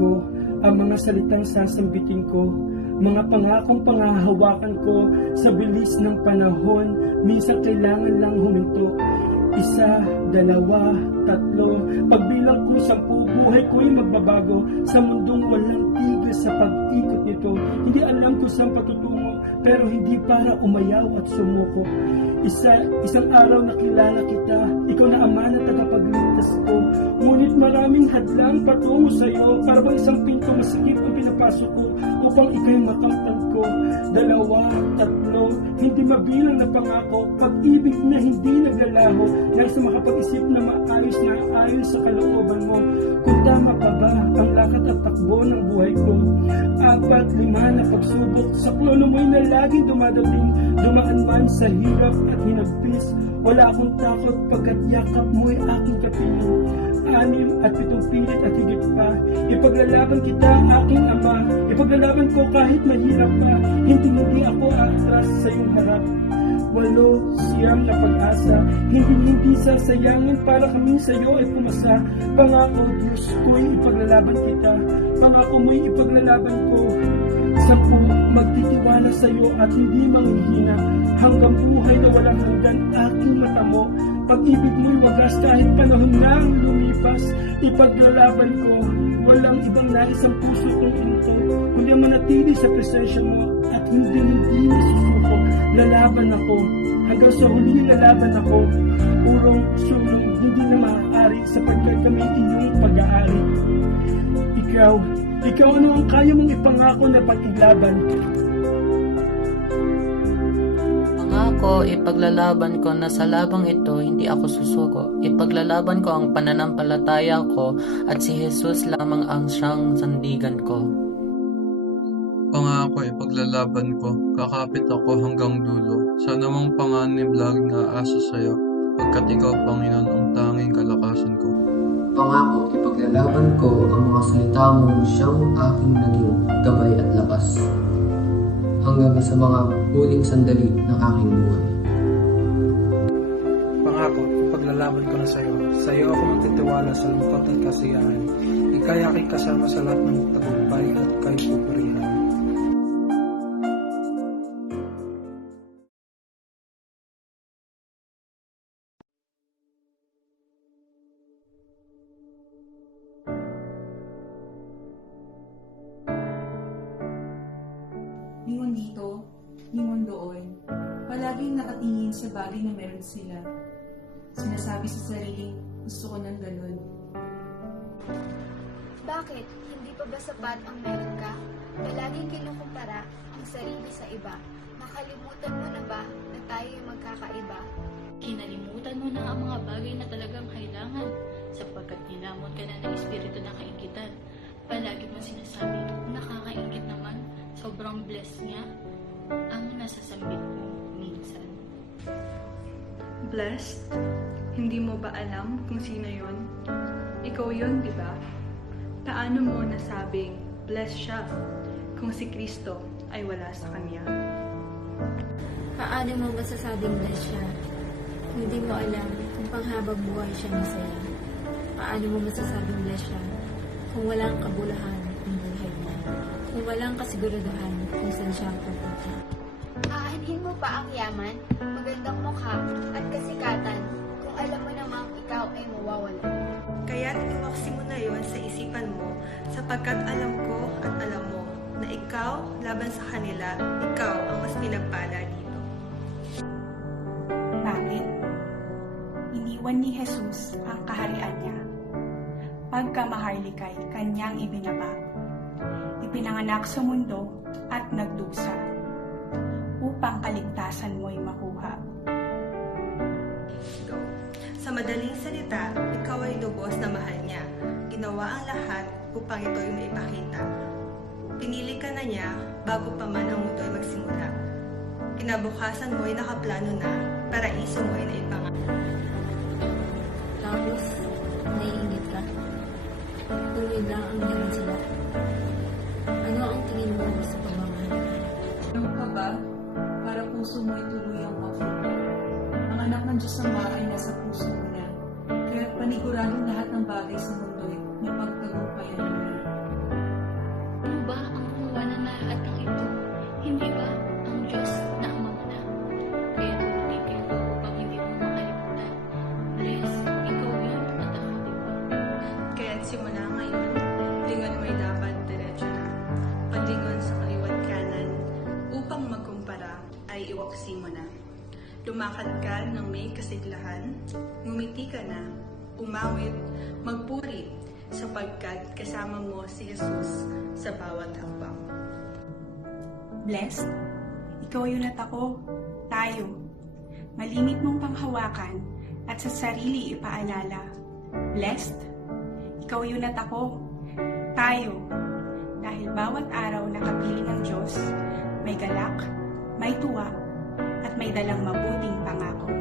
ko ang mga salitang sasambitin ko, mga pangakong pangahawakan ko sa bilis ng panahon. Minsan kailangan lang huminto. 1, 2, 3, pagbilang ko 10, buhay ko'y magbabago sa mundong walang tigil sa pag-ikot nito. Hindi alam kung saan patutungo, pero hindi para umayaw at sumuko. Isang araw nakilala kita, ikaw na Ama na tagapagligtas ko. Ngunit maraming hadlang patungo sa iyo, para bang isang pinto masikip ang pinapasok ko upang ika'y makamtan ko. 2, 3, hindi mabilang na pangako, pag-ibig na hindi naglalaho, nais na makapag-isip na maayos na ayon sa kalooban mo. Kung tama pa ba ang lakad at takbo ng buhay ko? 4, 5 na pagsubok sa klono mo'y na laging dumadating, dumaan man sa hirap at hinagpis. Wala akong takot pagkat yakap mo'y aking kapiling. 6 at 7 pilit at higit pa, ipaglalaban kita aking Ama, ipaglalaban ko kahit mahirap pa, hindi ako aatras sa iyong harap. 8, 9 na pag-asa, hindi sasayangin, para kami sa iyo ay pumasa. Pangako Diyos ko'y ipaglalaban kita, pangako mo'y ipaglalaban ko. 10, magtitiwala sa iyo at hindi manghihina, hanggang buhay na walang hanggan aking mata mo. Pag-ibig mo'y wagas kahit panahon nang lumipas, ipaglalaban ko. Walang ibang nais ang puso kong ito, kundi manatili sa presensya mo at hindi nasusuko. Lalaban ako, hanggang sa huli lalaban ako. Urong sulong hindi na maaari, sapagkat kami inyong pag-aari. Ikaw ano ang kaya mong ipangako na pag-iglaban? Pangako, ipaglalaban ko na sa labang ito hindi ako susuko. Ipaglalaban ko ang pananampalataya ko at si Jesus lamang ang siyang sandigan ko. Pangako, ipaglalaban ko, kakapit ako hanggang dulo. Sa namang panganib laging aasa sa'yo, pagkat ikaw, Panginoon, ang tanging kalakasan ko. Pangako, ipaglalaban ko ang mga salita mong siyang aking naging gabay at lakas, hanggang sa mga huling sandali ng aking buhay. Pangako, ipaglalaban ko na sa iyo. Sa iyo ako magtitiwala sa lungkot at kasiyahan. Ika'y aking kasama sa lahat ng tagumpay at ika'y pupurihan. Ningon dito, ningon doon, palaging nakatingin sa bagay na meron sila. Sinasabi sa sariling, gusto ko ng ganun. Bakit? Hindi pa ba sapat ang meron ka? Palaging kinukumpara ang sarili sa iba. Nakalimutan mo na ba na tayo'y magkakaiba? Kinalimutan mo na ang mga bagay na talagang kailangan, sapagkat nilamon ka na ng espiritu na kainggitan. Palagi mo sinasabi, nakakaingit naman, sobrang blessed niya ang nasasambit mo minsan. Blessed? Hindi mo ba alam kung sino yon? Ikaw yon, di ba? Paano mo nasabing blessed siya kung si Kristo ay wala sa kanya? Paano mo masasabing blessed siya? Hindi mo alam kung panghabang buhay siya masaya. Paano mo masasabing blessed siya kung walang kabulahan ang buhay niya? Kung walang kasiguraduhan kung saan siya pupunta? Aanhin mo pa ang yaman, magandang mukha at kasikatan kung alam mo namang ikaw ay mawawala. Kaya't iwaksi mo na yon sa isipan mo, sapagkat alam ko at alam mo na ikaw, laban sa kanila, ikaw ang mas pinagpala dito. Bakit? Iniwan ni Jesus ang kaharian niya. Pagkamaharlikay, kanyang ibinaba. Ipinanganak sa mundo at nagdusa, upang kaligtasan mo'y makuha. Sa madaling salita, ikaw ay lubos na mahal niya. Ginawa ang lahat upang ito'y maipakita. Pinili ka na niya bago pa man ang mundo ay magsimula. Kinabukasan mo'y nakaplano na, paraiso mo'y naipangarap. Tapos, naiinit ka? Tuloy lang ang meron sila. Ano ang tingin mo sa pamamahan? Ano ka ba? Para puso mo'y tuluyang mapuno. Ang anak ng Diyos Ama ay nasa puso mo na. Kaya paniguradong lahat ng bagay sa mundo'y may pagtagumpayan mo na. ay iwaksi mo na. Lumakad ka ng may kasiglahan, ngumiti ka na, umawit, magpuri, sapagkat kasama mo si Jesus sa bawat hakbang. Blessed, ikaw yun at ako, tayo. Malimit mong panghawakan at sa sarili ipaalala. Blessed, ikaw yun at ako, tayo. Dahil bawat araw na kapiling ang Diyos, may galak, may tuwa, at may dalang mabuting pangako.